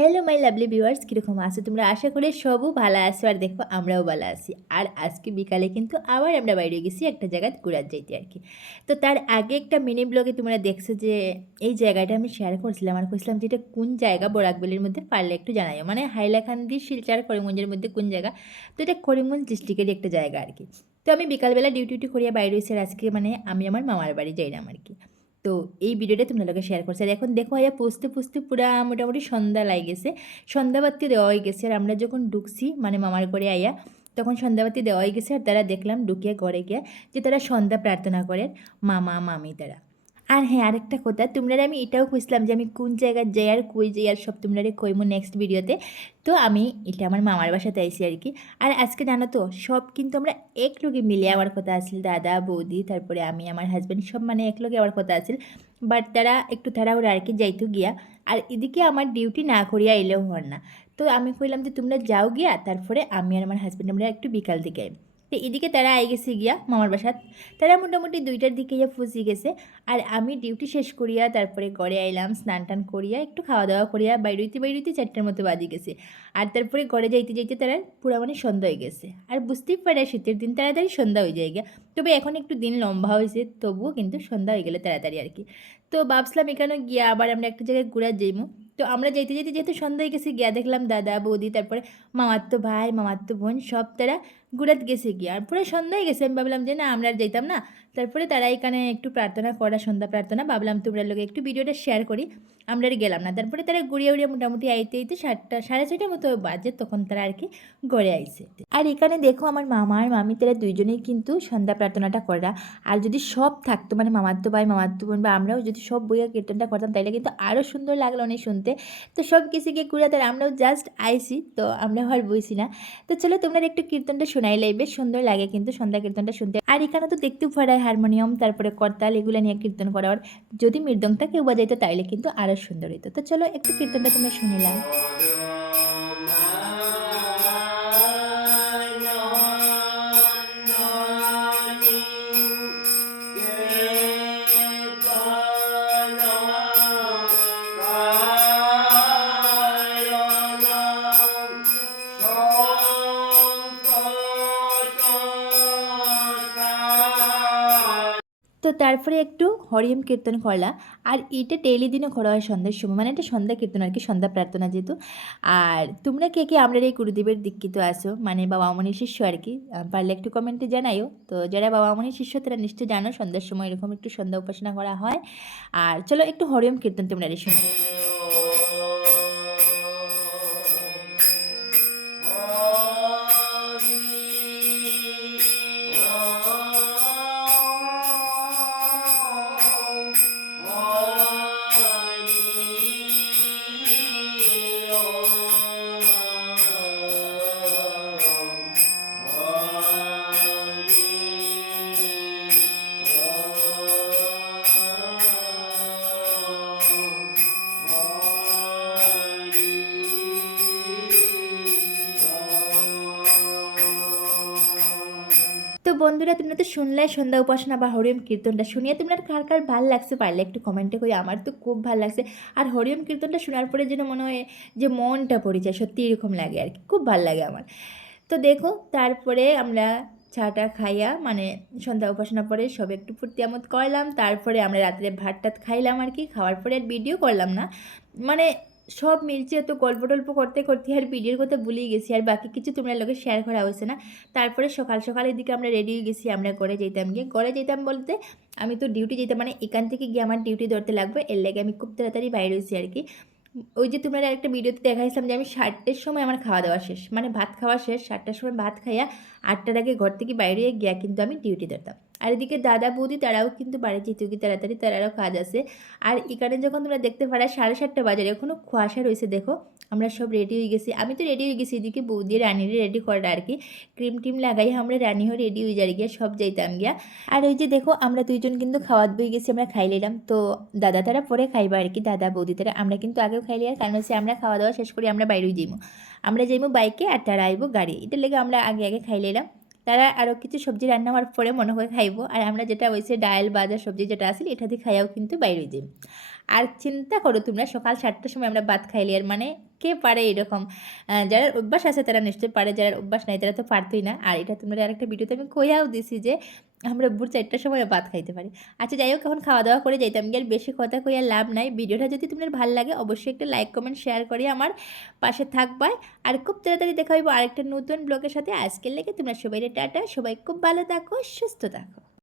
Hello my lovely viewers, কীরকম আছো তোমরা? আশা করি সবও ভালো আছো। আর দেখো আমরাও ভালো আছি। আর আজকে বিকালে কিন্তু আবার আমরা বাইরে গেছি একটা জায়গায় ঘুরার যাইতে আর কি। তো তার আগে একটা মিনি ব্লগে তোমরা দেখছো যে এই জায়গাটা আমি শেয়ার করছিলাম আর কইছিলাম যে এটা কোন জায়গা বরাকবেলির মধ্যে, পারলে একটু জানাইও। মানে হাইলাকান্দি, শিলচর, করিমগঞ্জের মধ্যে কোন জায়গা। তো এটা করিমগঞ্জ ডিস্ট্রিক্টেরই একটা জায়গা আর কি। তো আমি বিকালবেলা ডিউটি করিয়া বাইরে হয়েছি আর আজকে মানে আমি আমার মামার বাড়ি যাইলাম আর কি। তো এই ভিডিওটা তোমরা লোকে শেয়ার করছে। আর এখন দেখো আয়া পুষতে পুষতে পুরা মোটামুটি সন্ধ্যা লাই গেছে, সন্ধ্যাবাতি দেওয়া হয়ে গেছে। আর আমরা যখন ঢুকছি মানে মামার ঘরে আইয়া, তখন সন্ধ্যাবাতি দেওয়া হয়ে গেছে। আর তারা দেখলাম ঢুকিয়ে ঘরে গিয়া যে তারা সন্ধ্যা প্রার্থনা করে, মামা মামি তারা। আর হ্যাঁ, আরেকটা কথা, তোমরা আমি এটাও খুঁজলাম যে আমি কোন জায়গায় যাই আর কই যাই আর সব তোমরা কইমো নেক্সট ভিডিওতে। তো আমি এটা আমার মামার বাসাতে আইছি আর কি। আর আজকে জানো তো সব কিন্তু আমরা এক লগে মিলে আওয়ার কথা আছিল, দাদা বৌদি তারপরে আমি আমার হাজব্যান্ড সব মানে এক লগে আওয়ার কথা আছিল। বাট তারা একটু তাড়াহুড়ো আর কি যাইতো গিয়া। আর এদিকে আমার ডিউটি না করিয়া এলেও হন না। তো আমি কইলাম যে তোমরা যাও গিয়া, তারপরে আমি আর আমার হাজব্যান্ড আমরা একটু বিকাল দিকে আইব। তো এদিকে তারা আই গেছে গিয়া মামার বাসাত। তারা মোটামুটি 2টার দিকে ইয়া ফুসি গেছে। আর আমি ডিউটি শেষ করিয়া তারপরে ঘরে আইলাম, স্নান টান করিয়া একটু খাওয়া দাওয়া করিয়া বাইরইতে 4টার মতো বাজে গেছে। আর তারপরে ঘরে যাইতে যাইতে তারা পুরা মানে সন্ধ্যা হয়ে গেছে। আর বুঝতেই পারে শীতের দিন তাড়াতাড়ি সন্ধ্যা হয়ে যায় গিয়া। তবে এখন একটু দিন লম্বা হয়েছে, তবুও কিন্তু সন্ধ্যা হয়ে গেলে তাড়াতাড়ি আর কি। তো ভাবছিলাম এখানে গিয়া আবার আমরা একটা জায়গায় ঘুরা যাইমু। তো আমরা যাইতে যাইতে যেহেতু সন্ধ্যা হয়ে গেছে গিয়া দেখলাম দাদা বৌদি তারপরে মামাতো ভাই মামাতো বোন সব তারা ঘুরাত গেছে গিয়া। আর পুরো সন্ধ্যা হয়ে গেছে, আমি ভাবলাম যে না আমরা আর যাইতাম না। তারপরে তারা এখানে একটু প্রার্থনা করা, সন্ধ্যা প্রার্থনা, ভাবলাম তোমরা লোকে একটু ভিডিওটা শেয়ার করি। আমরা আর গেলাম না। তারপরে তারা ঘুরিয়ে উড়িয়ে মোটামুটি আইতে আইতে 7টা 6:30টার মতো বাজে, তখন তারা আর কি ঘরে আইছে। আর এখানে দেখো আমার মামা আর মামি তারা দুইজনেই কিন্তু সন্ধ্যা প্রার্থনাটা করা। আর যদি সব থাকতো মানে মামাতো ভাই মামাতো বোন বা আমরাও যদি সব বইয়া কীর্তনটা করতাম তাইলে কিন্তু আরও সুন্দর লাগলো অনেক শুনতে। তো সব কিছু গিয়ে ঘুরে তার আমরাও জাস্ট আইসি, তো আমরা আর বইছি না। তো চলো তোমরা একটু কীর্তনটা শোনাইলে বেশ সুন্দর লাগে কিন্তু সন্ধ্যা কীর্তনটা শুনতে। আর এখানে তো দেখতেও পড়ায় হারমোনিয়াম তারপরে করতাল এগুলো নিয়ে কীর্তন করার। যদি মৃদংটা কেউ বাজাইতো তাইলে কিন্তু আরও সুন্দর হইতো। তো চলো একটু কীর্তনটা তোমরা শুনিলাম। তো তারপরে একটু হরিওম কীর্তন করলাম। আর এটা ডেইলি দিনও করা হয় সন্ধ্যার সময়, মানে এটা সন্ধ্যা কীর্তন আর কি, সন্ধ্যা প্রার্থনা যেহেতু। আর তোমরা কে কে আমরা এই গুরুদেবের দীক্ষিত আসো মানে বাবা মনির শিষ্য আর কি, পারলে একটু কমেন্টে জানাইও। তো যারা বাবা মনির শিষ্য তারা নিশ্চয়ই জানো সন্ধ্যার সময় এরকম একটু সন্ধ্যা উপাসনা করা হয়। আর চলো একটু হরিওম কীর্তন তোমরা শোনো। তো বন্ধুরা তোমরা তো শুনলে সন্ধ্যা উপাসনা বা হরিওম কীর্তনটা শুনিয়ে তোমরা কার কার ভাল লাগছে পারলে একটু কমেন্টে করি। আমার তো খুব ভাল লাগছে। আর হরিওম কীর্তনটা শোনার পরে যেন মনে হয় যে মনটা পড়ে যায়, সত্যি এরকম লাগে আর কি, খুব ভাল লাগে আমার। তো দেখো তারপরে আমরা চাটা খাইয়া মানে সন্ধ্যা উপাসনা পরে সব একটু ফুর্তি আমোদ করলাম। তারপরে আমরা রাত্রে ভাত টাত খাইলাম আর কি। খাওয়ার পরে আর ভিডিও করলাম না, মানে সব মিলছে তো গল্প টল্প করতে করতে আর ভিডিওর কথা ভুলেই গেছি। আর বাকি কিছু তোমরা লোকে শেয়ার করা হয়েছে না। তারপরে সকাল সকালের দিকে আমরা রেডি হয়ে গেছি, আমরা ঘরে যেতাম গিয়ে। ঘরে যেতাম বলতে আমি তো ডিউটি যেতাম, মানে এখান থেকে গিয়ে আমার ডিউটি ধরতে লাগবে, এর লাগে আমি খুব তাড়াতাড়ি বাইরে হয়েছি আর কি। ওই যে তোমরা একটা ভিডিওতে দেখাইছিলাম যে আমি 7টার সময় আমার খাওয়া দাওয়া শেষ, মানে ভাত খাওয়া শেষ 7টার সময় ভাত খাইয়া 8টার আগে ঘর থেকে বাইরে গিয়া কিন্তু আমি ডিউটি ধরতাম। আর এদিকে দাদা বৌদি তারাও কিন্তু বাড়ি যেত কি তাড়াতাড়ি, তারারও কাজ আছে। আর এখানে যখন তোমরা দেখতে পারা 7:30 বাজার এখনও কুয়াশা রয়েছে দেখো। আমরা সব রেডি হয়ে গেছি, আমি তো রেডি হয়ে গেছি, এদিকে বৌদি রানিরে রেডি করা আর কি। ক্রিম টিম লাগাই আমরা রানি হয়ে রেডি হয়ে যাই গিয়া, সব যাইতাম গিয়া। আর ওই যে দেখো আমরা দুইজন কিন্তু খাওয়াত বই গেছি, আমরা খাই নিলাম। তো দাদা তারা পরে খাইবা আর কি, দাদা বৌদি তারা, আমরা কিন্তু আগেও খাইলি। আর কারণ হচ্ছে আমরা খাওয়া দাওয়া শেষ করি আমরা বাইরেই যাইমু, আমরা যাইমু বাইকে আর তারা আইবো গাড়ি, এটার লেগে আমরা আগে আগে খাই নিলাম। তারা আরও কিছু সবজি রান্না হওয়ার পরে মনে হয় খাইবো। আর আমরা যেটা হয়েছে ডাল বাজার সবজি যেটা আসলে এটা দিয়ে খাইয়াও কিন্তু বাইরে যাই। আর চিন্তা করো তোমরা সকাল 7টার সময় আমরা ভাত খাইলি, আর মানে কে পারে এরকম? যারা অভ্যাস আছে তারা নিশ্চয়ই পারে, যারা অভ্যাস নাই তারা তো পারতই না। আর এটা তোমরা আরেকটা ভিডিওতে আমি কইয়াও দিছি যে আমরা ভোর ৪ টার সময় ভাত খাইতে পারি। আচ্ছা যাই হোক এখন খাওয়া-দাওয়া করে যাইতাম গিয়ে আর বেশি কথা কইয়া লাভ নাই। ভিডিওটা যদি তোমাদের ভাল লাগে অবশ্যই একটা লাইক, কমেন্ট, শেয়ার করে আমার পাশে থাকবা। আর খুব তাড়াতাড়ি দেখা হইব আরেকটা নতুন ব্লগের সাথে। আজকের লেগে তোমরা সবাইরে টাটা। সবাই খুব ভালো থাকো, সুস্থ থাকো।